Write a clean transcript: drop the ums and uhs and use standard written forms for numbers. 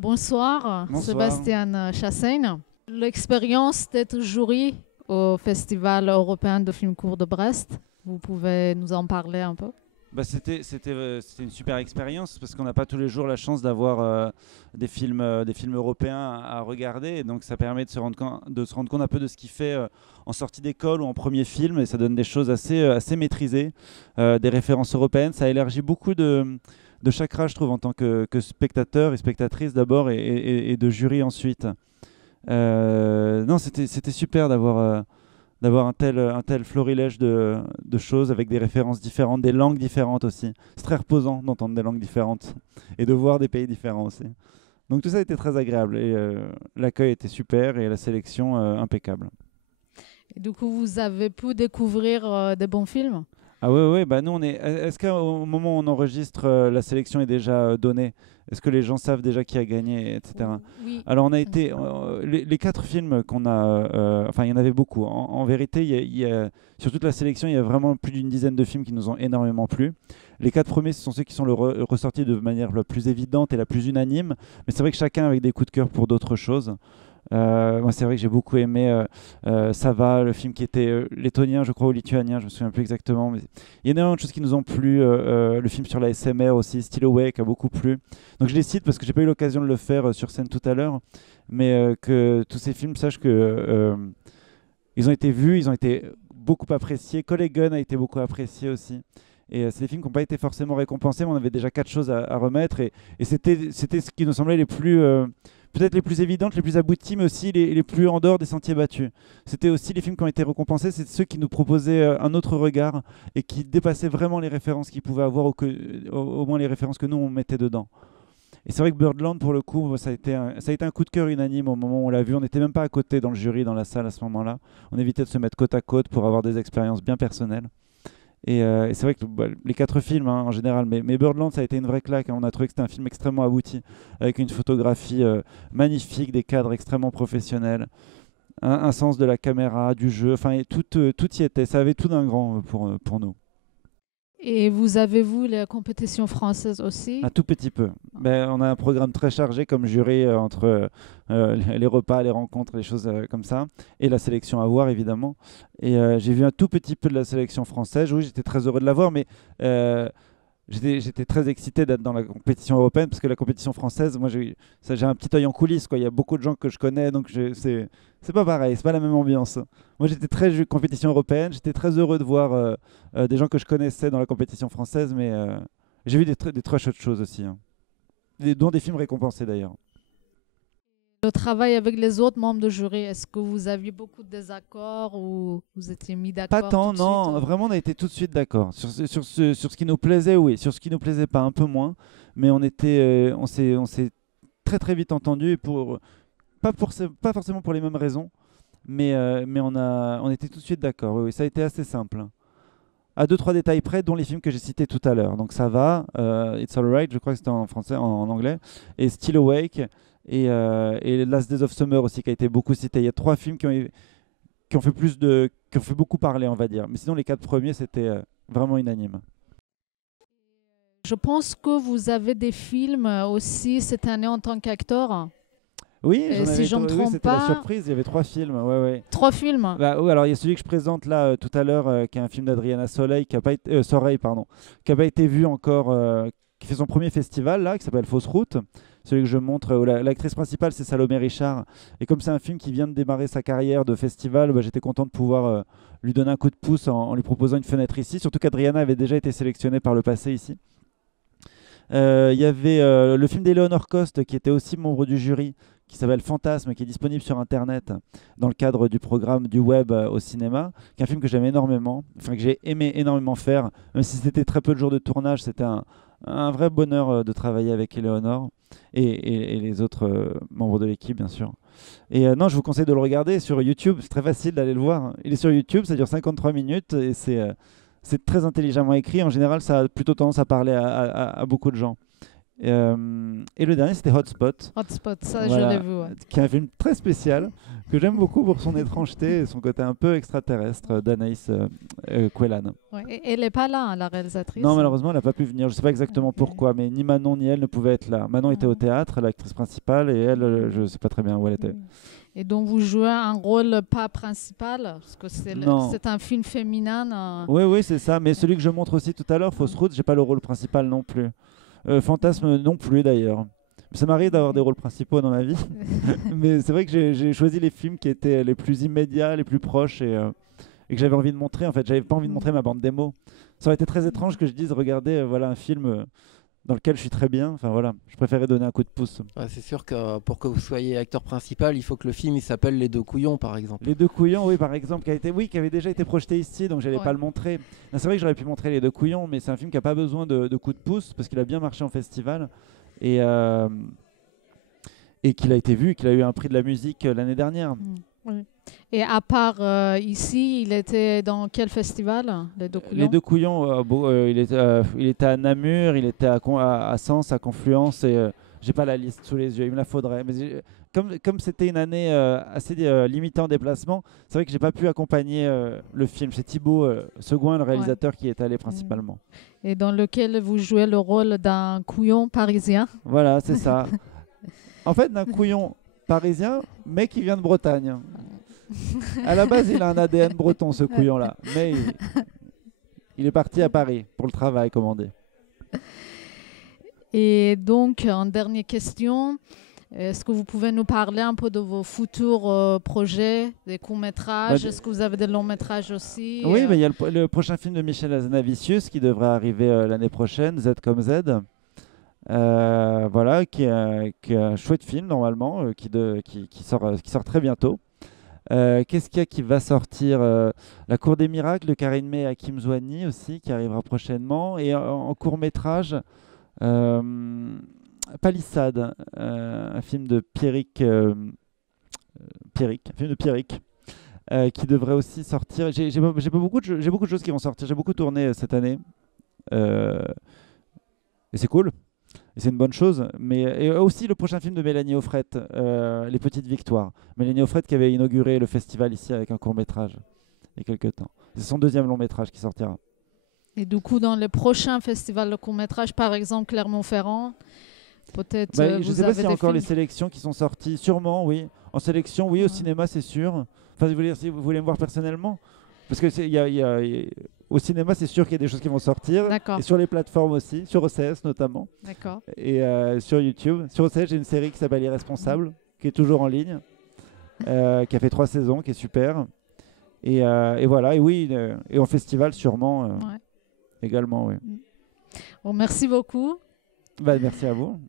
Bonsoir, Bonsoir. Sébastien Chassagne. L'expérience d'être jury au Festival européen de films courts de Brest, vous pouvez nous en parler un peu? C'était une super expérience parce qu'on n'a pas tous les jours la chance d'avoir des films européens à regarder. Et donc ça permet de se rendre compte un peu de ce qu'il fait en sortie d'école ou en premier film. Et ça donne des choses assez maîtrisées, des références européennes. Ça élargit beaucoup de chakras, je trouve, en tant que spectateur et spectatrice d'abord et de jury ensuite. Non, c'était super d'avoir un tel florilège de choses avec des références différentes, des langues différentes aussi. C'est très reposant d'entendre des langues différentes et de voir des pays différents aussi. Donc tout ça était très agréable et l'accueil était super et la sélection impeccable. Et du coup, vous avez pu découvrir des bons films? Ah ouais, ouais, bah nous on est. Est-ce qu'au moment où on enregistre, la sélection est déjà donnée? Est-ce que les gens savent déjà qui a gagné, etc. Oui, Alors on a je ne sais été pas. les quatre films qu'on a, enfin il y en avait beaucoup. En vérité, sur toute la sélection, il y a vraiment plus d'une dizaine de films qui nous ont énormément plu. Les quatre premiers, ce sont ceux qui sont ressortis de manière la plus évidente et la plus unanime. Mais c'est vrai que chacun avec des coups de cœur pour d'autres choses. Moi, c'est vrai que j'ai beaucoup aimé Ça va, le film qui était lettonien, je crois, ou lituanien, je me souviens plus exactement. Mais il y a énormément de choses qui nous ont plu. Le film sur la SMR aussi, Still Awake, a beaucoup plu. Donc je les cite parce que j'ai pas eu l'occasion de le faire sur scène tout à l'heure. Mais que tous ces films sachent que ils ont été vus, ils ont été beaucoup appréciés. Colleague Gun a été beaucoup apprécié aussi. Et c'est des films qui n'ont pas été forcément récompensés, mais on avait déjà quatre choses à remettre. Et c'était ce qui nous semblait les plus, peut-être les plus évidentes, les plus abouties, mais aussi les plus en dehors des sentiers battus. C'était aussi les films qui ont été récompensés, c'est ceux qui nous proposaient un autre regard et qui dépassaient vraiment les références qu'ils pouvaient avoir, au moins les références que nous on mettait dedans. Et c'est vrai que Birdland, pour le coup, ça a été un coup de cœur unanime au moment où on l'a vu. On n'était même pas à côté dans le jury, dans la salle à ce moment-là. On évitait de se mettre côte à côte pour avoir des expériences bien personnelles. Et c'est vrai que bah, les quatre films hein, en général, mais Birdland, ça a été une vraie claque, hein. On a trouvé que c'était un film extrêmement abouti, avec une photographie magnifique, des cadres extrêmement professionnels, un sens de la caméra, du jeu, enfin et tout y était. Ça avait tout d'un grand pour nous. Et vous avez vu les compétitions françaises Un aussi? tout petit peu. Ben, on a un programme très chargé comme jury entre les repas, les rencontres, les choses comme ça, et la sélection à voir évidemment. Et j'ai vu un tout petit peu de la sélection française. Oui, j'étais très heureux de la voir, mais euh, j'étais très excité d'être dans la compétition européenne parce que la compétition française, moi j'ai un petit œil en coulisses, quoi. Il y a beaucoup de gens que je connais, donc c'est pas pareil, c'est pas la même ambiance. Moi j'étais compétition européenne, j'étais très heureux de voir des gens que je connaissais dans la compétition française, mais j'ai vu des très chouettes choses aussi, hein. Dont des films récompensés d'ailleurs. Le travail avec les autres membres de jury, est-ce que vous aviez beaucoup de désaccords ou vous étiez mis Pas d'accord tout tant, de suite? non, vraiment on a été tout de suite d'accord. Sur ce qui nous plaisait, oui, sur ce qui nous plaisait pas, un peu moins, mais on s'est très très vite entendu, pas forcément pour les mêmes raisons, mais on était tout de suite d'accord, oui, oui, ça a été assez simple. À deux, trois détails près, dont les films que j'ai cités tout à l'heure. Donc ça va, It's Alright, je crois que c'était en français, en anglais, et Still Awake, et Last Days of Summer aussi, qui a été beaucoup cité. Il y a trois films qui ont fait beaucoup parler, on va dire. Mais sinon, les quatre premiers, c'était vraiment unanime. Je pense que vous avez des films aussi cette année en tant qu'acteur. Oui, Et si je ne me oui, trompe c'était la pas, surprise. Il y avait trois films. Ouais, ouais. trois films. Bah, oui, alors il y a celui que je présente là tout à l'heure, qui est un film d'Adriana Soleil, qui a pas été, Soreille, pardon, qui n'a pas été vu encore, qui fait son premier festival là, qui s'appelle Fausse Route. Celui que je montre, où l'actrice principale c'est Salomé Richard. Et comme c'est un film qui vient de démarrer sa carrière de festival, bah, j'étais content de pouvoir lui donner un coup de pouce en lui proposant une fenêtre ici. Surtout qu'Adriana avait déjà été sélectionnée par le passé ici. Il y avait le film d'Eleanor Cost qui était aussi membre du jury, qui s'appelle Fantasme, qui est disponible sur Internet dans le cadre du programme du web au cinéma, qui est un film que j'aime énormément, enfin que j'ai aimé énormément faire, même si c'était très peu de jours de tournage, c'était un vrai bonheur de travailler avec Eleanor et les autres membres de l'équipe, bien sûr. Et non, je vous conseille de le regarder sur YouTube, c'est très facile d'aller le voir, hein. Il est sur YouTube, ça dure 53 minutes et c'est très intelligemment écrit. En général, ça a plutôt tendance à parler à beaucoup de gens. Et le dernier, c'était Hotspot. Hotspot, ça Voilà, je l'ai vu. Ouais. qui est un film très spécial que j'aime beaucoup pour son étrangeté et son côté un peu extraterrestre d'Anaïs Quellan. Ouais. Et elle n'est pas là, hein, la réalisatrice. Non, malheureusement, elle n'a pas pu venir. Je ne sais pas exactement Ok. pourquoi, mais ni Manon ni elle ne pouvaient être là. Manon était au théâtre, l'actrice principale, et elle, je ne sais pas très bien où elle était. Et donc vous jouez un rôle pas principal, parce que Non. c'est un film féminin. Oui, c'est ça. Mais celui que je montre aussi tout à l'heure, Fausse Route, j'ai pas le rôle principal non plus. Fantasme non plus d'ailleurs. Ça m'arrive d'avoir des rôles principaux dans ma vie, mais c'est vrai que j'ai choisi les films qui étaient les plus immédiats, les plus proches et que j'avais envie de montrer. En fait, j'avais pas envie de montrer ma bande démo. Ça aurait été très étrange que je dise regardez, voilà un film dans lequel je suis très bien. Enfin voilà, je préférais donner un coup de pouce. Ouais, c'est sûr que pour que vous soyez acteur principal, il faut que le film il s'appelle Les Deux Couillons, par exemple. Les Deux Couillons, oui, par exemple, qui avait déjà été projeté ici, donc j'allais pas le montrer. Non, c'est vrai que j'aurais pu montrer Les Deux Couillons, mais c'est un film qui a pas besoin de coup de pouce parce qu'il a bien marché en festival et qu'il a été vu, qu'il a eu un prix de la musique l'année dernière. Oui. Et à part ici, il était dans quel festival, Les Deux Couillons? Les Deux Couillons, il était à Namur, il était à Sens, à Confluence, et j'ai pas la liste sous les yeux, il me la faudrait. Mais comme c'était une année assez limitée en déplacement, c'est vrai que j'ai pas pu accompagner le film. C'est Thibaut Seguin, le réalisateur, qui est allé principalement. Et dans lequel vous jouez le rôle d'un couillon parisien. Voilà, c'est ça. En fait, d'un couillon parisien, mais qui vient de Bretagne. À la base, il a un ADN breton, ce couillon-là. Mais il est parti à Paris pour le travail, comme on dit. Et donc, en dernière question, est-ce que vous pouvez nous parler un peu de vos futurs projets, des courts-métrages? Est-ce que vous avez des longs-métrages aussi? Oui, il y a le prochain film de Michel Hazanavicius qui devrait arriver l'année prochaine, Z comme Z. Voilà, qui est un chouette film normalement, qui sort très bientôt. Qu'est-ce qu'il y a qui va sortir La Cour des Miracles de Karine May et Hakim Zouani aussi, qui arrivera prochainement. Et en court-métrage, Palissade, un film de Pierrick, qui devrait aussi sortir. J'ai beaucoup de choses qui vont sortir. J'ai beaucoup tourné cette année. Et c'est cool. Et c'est une bonne chose. Et aussi le prochain film de Mélanie Offrette, Les Petites Victoires. Mélanie Offrette qui avait inauguré le festival ici avec un court-métrage il y a quelques temps. C'est son deuxième long-métrage qui sortira. Et du coup, dans les prochains festivals de court-métrage, par exemple Clermont-Ferrand, peut-être je ne vous sais pas avez s'il y a des encore les films. sélections qui sont sorties. Sûrement, oui. En sélection, oui. Au cinéma, c'est sûr. Enfin, si vous voulez me voir personnellement. Parce que au cinéma, c'est sûr qu'il y a des choses qui vont sortir. D'accord. Et sur les plateformes aussi, sur OCS notamment. D'accord. Et sur YouTube. Sur OCS, j'ai une série qui s'appelle Irresponsable, qui est toujours en ligne, qui a fait 3 saisons, qui est super. Et voilà, et oui, et en festival sûrement également, oui. Bon, merci beaucoup. Merci à vous.